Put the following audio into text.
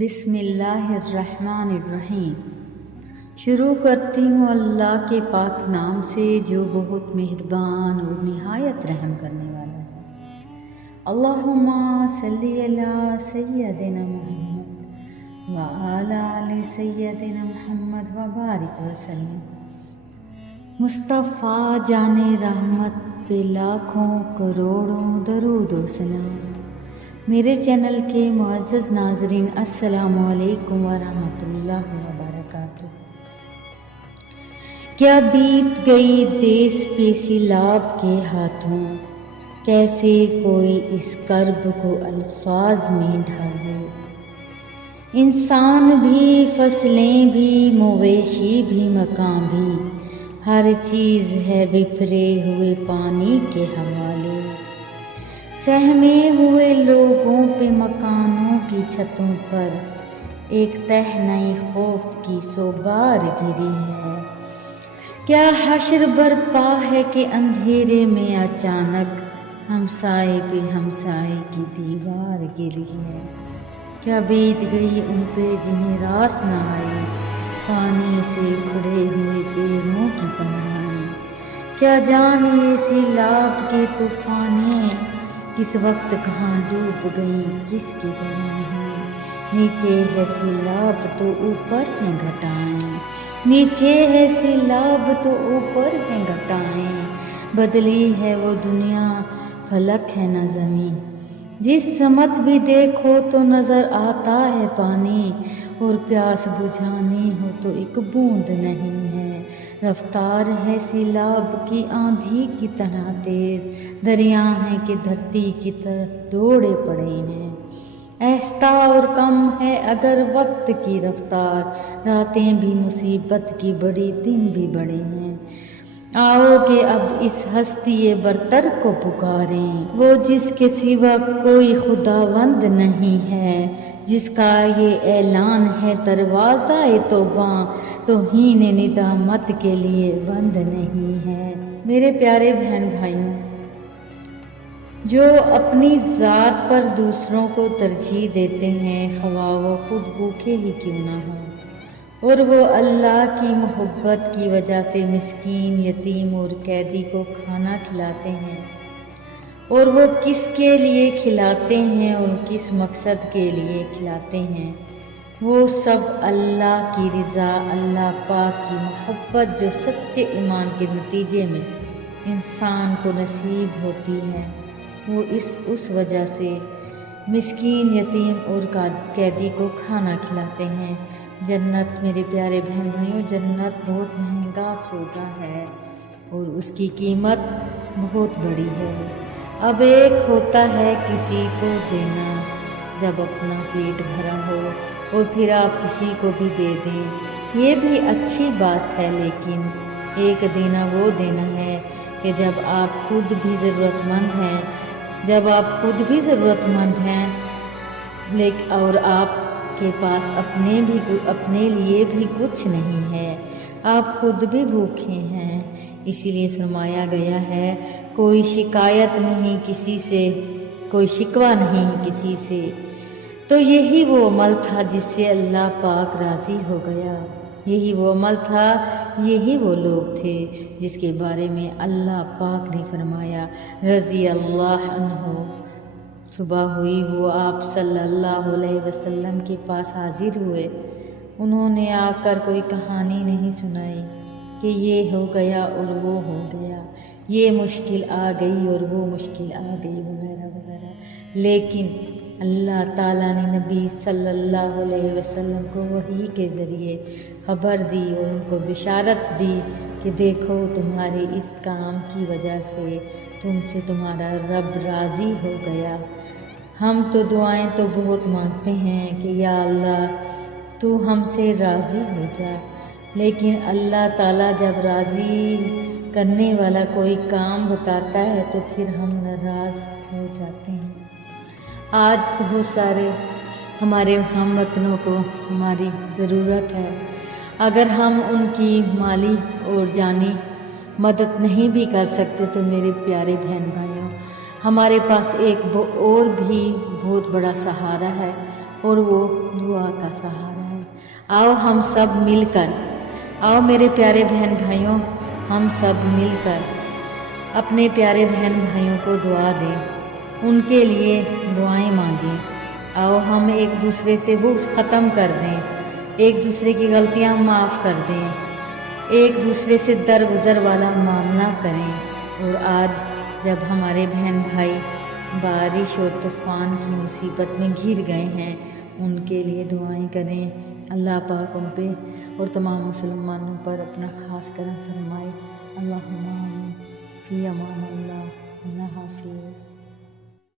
بسم اللہ الرحمن الرحیم۔ شروع کرتی ہوں اللہ کے پاک نام سے جو بہت مہربان اور نہایت رحم کرنے والا ہے۔ اللہم صلی علی سیدنا محمد وعلی آل سیدنا محمد وبارک وسلم۔ مصطفیٰ جان رحمت پہ لاکھوں کروڑوں درود و سلام۔ میرے چینل کے معزز ناظرین السلام علیکم ورحمۃ اللہ وبرکاتہ۔ کیا بیت گئی دیس پہ سیلاب کے ہاتھوں، کیسے کوئی اس کرب کو الفاظ میں ڈھالے۔ انسان بھی، فصلیں بھی، مویشی بھی، مکان بھی، ہر چیز ہے بپھرے ہوئے پانی کے حوالے۔ سہمے ہوئے لوگوں پہ مکانوں کی چھتوں پر ایک تہنئی خوف کی سوبار گری ہے۔ کیا حشر برپا ہے کہ اندھیرے میں اچانک ہمسائے پہ ہمسائے کی دیوار گری ہے۔ کیا بیت گئی ان پہ جنہیں راس نہ آئی پانی سے اکھڑے ہوئے پیڑوں کی پناہیں۔ کیا جانے سیلاب کے طوفانیں کس وقت کہاں ڈوب گئیں کس کے گھروں ہیں۔ نیچے ہے سیلاب تو اوپر ہیں گھٹائیں، نیچے ہے سیلاب تو اوپر ہیں گھٹائیں۔ بدلی ہے وہ دنیا فلک ہے نہ زمین، جس سمت بھی دیکھو تو نظر آتا ہے پانی، اور پیاس بجھانی ہو تو ایک بوند نہیں ہے۔ رفتار ہے سیلاب کی آندھی کی طرح تیز، دریا ہیں کہ دھرتی کی طرف دوڑے پڑے ہیں۔ آہستہ اور کم ہے اگر وقت کی رفتار، راتیں بھی مصیبت کی بڑی دن بھی بڑے ہیں۔ آؤ کہ اب اس ہستی برتر کو پکاریں، وہ جس کے سوا کوئی خداوند نہیں ہے، جس کا یہ اعلان ہے دروازہ توبہ توہین ندامت کے لیے بند نہیں ہے۔ میرے پیارے بہن بھائیوں، جو اپنی ذات پر دوسروں کو ترجیح دیتے ہیں، خواہ وہ خود بھوکے ہی کیوں نہ ہوں، اور وہ اللہ کی محبت کی وجہ سے مسکین، یتیم اور قیدی کو کھانا کھلاتے ہیں، اور وہ کس کے لیے کھلاتے ہیں اور کس مقصد کے لیے کھلاتے ہیں، وہ سب اللہ کی رضا، اللہ پاک کی محبت جو سچے ایمان کے نتیجے میں انسان کو نصیب ہوتی ہے، وہ اس وجہ سے مسکین، یتیم اور قیدی کو کھانا کھلاتے ہیں۔ جنت، میرے پیارے بہن بھائیوں، جنت بہت مہنگا سودا ہے اور اس کی قیمت بہت بڑی ہے۔ اب ایک ہوتا ہے کسی کو دینا جب اپنا پیٹ بھرا ہو، اور پھر آپ کسی کو بھی دے دیں، یہ بھی اچھی بات ہے، لیکن ایک دینا وہ دینا ہے کہ جب آپ خود بھی ضرورت مند ہیں، لیکن اور آپ کے پاس اپنے لیے بھی کچھ نہیں ہے، آپ خود بھی بھوکے ہیں۔ اسی لیے فرمایا گیا ہے کوئی شکایت نہیں کسی سے، کوئی شکوہ نہیں کسی سے۔ تو یہی وہ عمل تھا جس سے اللہ پاک راضی ہو گیا، یہی وہ عمل تھا، یہی وہ لوگ تھے جس کے بارے میں اللہ پاک نے فرمایا رضی اللہ عنہ۔ صبح ہوئی، وہ آپ صلی اللہ علیہ وسلم کے پاس حاضر ہوئے۔ انہوں نے آ کر کوئی کہانی نہیں سنائی کہ یہ ہو گیا اور وہ ہو گیا، یہ مشکل آ گئی اور وہ مشکل آ گئی، وغیرہ وغیرہ، لیکن اللہ تعالیٰ نے نبی صلی اللہ علیہ وسلم کو وحی کے ذریعے خبر دی اور ان کو بشارت دی کہ دیکھو تمہارے اس کام کی وجہ سے تم سے تمہارا رب راضی ہو گیا۔ ہم تو دعائیں تو بہت مانگتے ہیں کہ یا اللہ تو ہم سے راضی ہو جا، لیکن اللہ تعالیٰ جب راضی کرنے والا کوئی کام بتاتا ہے تو پھر ہم ناراض ہو جاتے ہیں۔ آج بہت سارے ہمارے ہم وطنوں کو ہماری ضرورت ہے، اگر ہم ان کی مالی اور جانی مدد نہیں بھی کر سکتے تو میرے پیارے بہن بھائیوں، ہمارے پاس ایک اور بھی بہت بڑا سہارا ہے، اور وہ دعا کا سہارا ہے۔ آؤ ہم سب مل کر، آؤ میرے پیارے بہن بھائیوں، ہم سب مل کر اپنے پیارے بہن بھائیوں کو دعا دیں، ان کے لیے دعائیں مانگیں۔ آؤ ہم ایک دوسرے سے بغض ختم کر دیں، ایک دوسرے کی غلطیاں معاف کر دیں، ایک دوسرے سے درگزر والا معاملہ کریں۔ اور آج جب ہمارے بہن بھائی بارش اور طوفان کی مصیبت میں گھر گئے ہیں، ان کے لیے دعائیں کریں۔ اللہ پاک ان پہ اور تمام مسلمانوں پر اپنا خاص کرم فرمائے۔ اللہم آمین۔ فی امان اللہ۔ اللہ حافظ۔